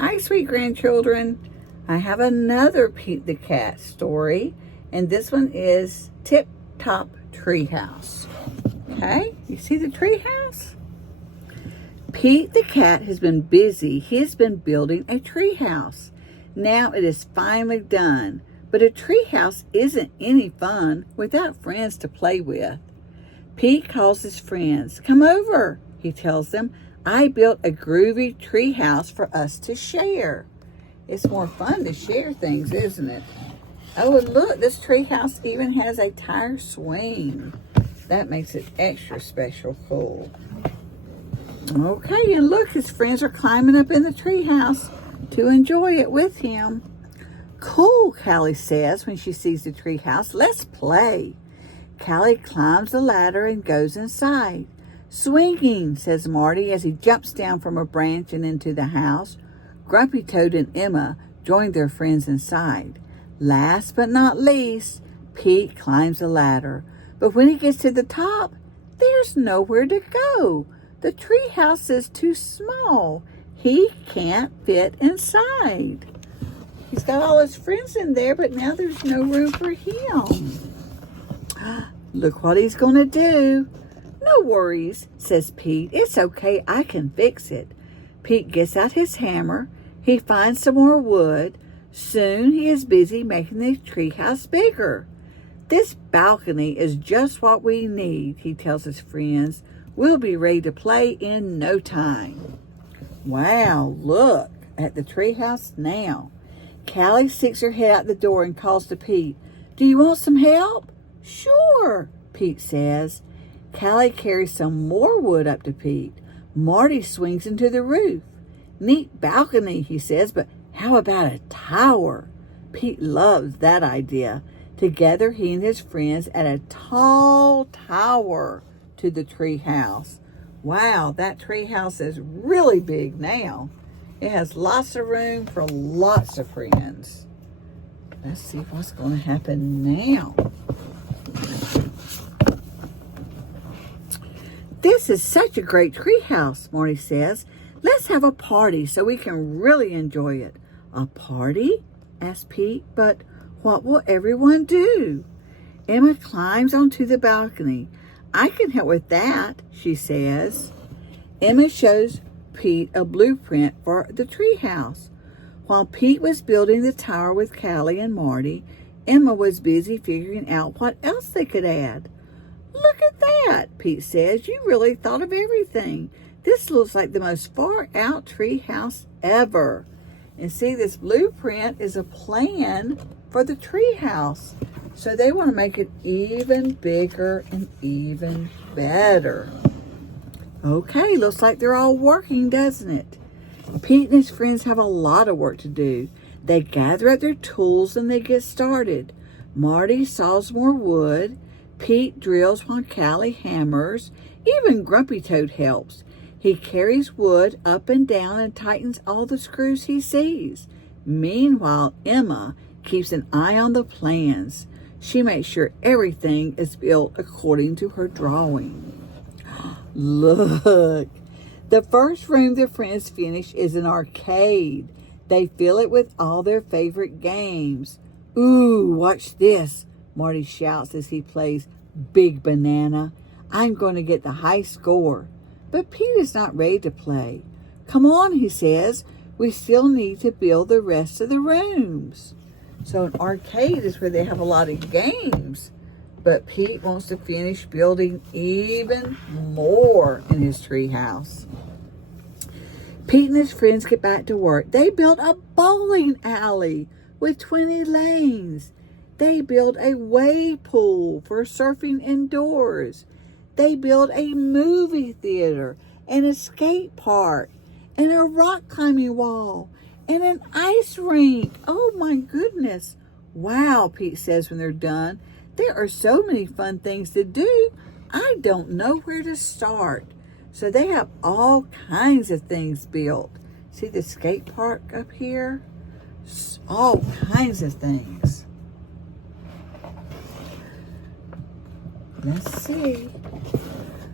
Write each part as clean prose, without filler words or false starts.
Hi, sweet grandchildren. I have another Pete the Cat story, and this one is Tip Top Treehouse. Okay, you see the treehouse? Pete the Cat has been busy. He's been building a treehouse. Now it is finally done, but a treehouse isn't any fun without friends to play with. Pete calls his friends. Come over, he tells them. I built a groovy treehouse for us to share. It's more fun to share things, isn't it? Oh, and look, this treehouse even has a tire swing. That makes it extra special cool. Okay, and look, his friends are climbing up in the treehouse to enjoy it with him. Cool, Callie says when she sees the treehouse. Let's play. Callie climbs the ladder and goes inside. Swinging, says Marty as he jumps down from a branch and into the house. Grumpy Toad and Emma join their friends inside. Last but not least, Pete climbs the ladder. But when he gets to the top, there's nowhere to go. The treehouse is too small. He can't fit inside. He's got all his friends in there, but now there's no room for him. Look what he's going to do. No worries, says Pete. It's okay, I can fix it. Pete gets out his hammer. He finds some more wood. Soon he is busy making the treehouse bigger. This balcony is just what we need, he tells his friends. We'll be ready to play in no time. Wow, look at the treehouse now. Callie sticks her head out the door and calls to Pete. Do you want some help? Sure, Pete says. Callie carries some more wood up to Pete. Marty swings into the roof. Neat balcony, he says, but how about a tower? Pete loves that idea. Together, he and his friends add a tall tower to the tree house. Wow, that tree house is really big now. It has lots of room for lots of friends. Let's see what's going to happen now. This is such a great treehouse, Marty says. Let's have a party so we can really enjoy it. A party? Asked Pete. But what will everyone do? Emma climbs onto the balcony. I can help with that, she says. Emma shows Pete a blueprint for the treehouse. While Pete was building the tower with Callie and Marty, Emma was busy figuring out what else they could add. Look at that, Pete says. You really thought of everything. This looks like the most far out tree house ever. And see, this blueprint is a plan for the tree house. So they want to make it even bigger and even better. Okay, looks like they're all working, doesn't it? Pete and his friends have a lot of work to do. They gather up their tools and they get started. Marty saws more wood. Pete drills while Callie hammers. Even Grumpy Toad helps. He carries wood up and down and tightens all the screws he sees. Meanwhile, Emma keeps an eye on the plans. She makes sure everything is built according to her drawing. Look! The first room their friends finish is an arcade. They fill it with all their favorite games. Ooh, watch this, Marty shouts as he plays Big Banana. I'm going to get the high score. But Pete is not ready to play. Come on, he says. We still need to build the rest of the rooms. So an arcade is where they have a lot of games. But Pete wants to finish building even more in his tree house. Pete and his friends get back to work. They built a bowling alley with 20 lanes. They built a wave pool for surfing indoors. They built a movie theater and a skate park and a rock climbing wall and an ice rink. Oh my goodness. Wow, Pete says when they're done. There are so many fun things to do. I don't know where to start. So they have all kinds of things built. See the skate park up here? All kinds of things. Let's see.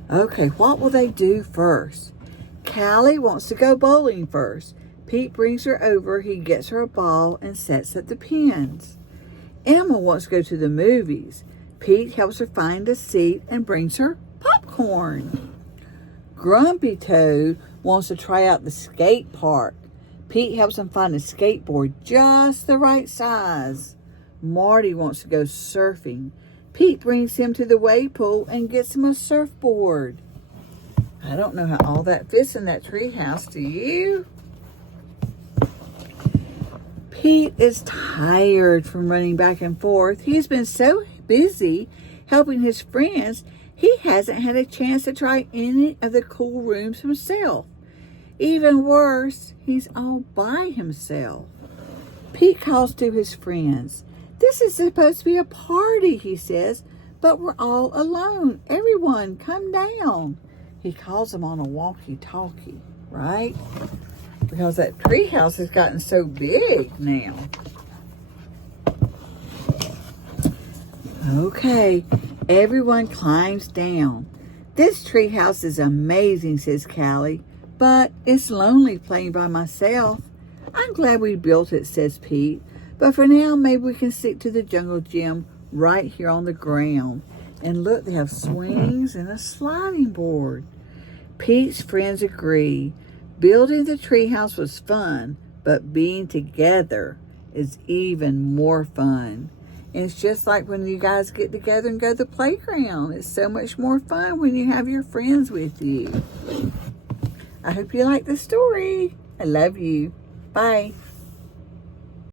Okay, what will they do first? Callie wants to go bowling first. Pete brings her over. He gets her a ball and sets up the pins. Emma wants to go to the movies. Pete helps her find a seat and brings her popcorn. Grumpy Toad wants to try out the skate park. Pete helps him find a skateboard just the right size. Marty wants to go surfing. Pete brings him to the wave pool and gets him a surfboard. I don't know how all that fits in that treehouse, do you? Pete is tired from running back and forth. He's been so busy helping his friends, he hasn't had a chance to try any of the cool rooms himself. Even worse, he's all by himself. Pete calls to his friends. This is supposed to be a party, he says, but we're all alone. Everyone, come down. He calls them on a walkie-talkie, right? Because that treehouse has gotten so big now. Okay, everyone climbs down. This treehouse is amazing, says Callie, but it's lonely playing by myself. I'm glad we built it, says Pete, but for now, maybe we can stick to the jungle gym right here on the ground. And look, they have swings and a sliding board. Pete's friends agree. Building the treehouse was fun, but being together is even more fun. And it's just like when you guys get together and go to the playground. It's so much more fun when you have your friends with you. I hope you like the story. I love you. Bye.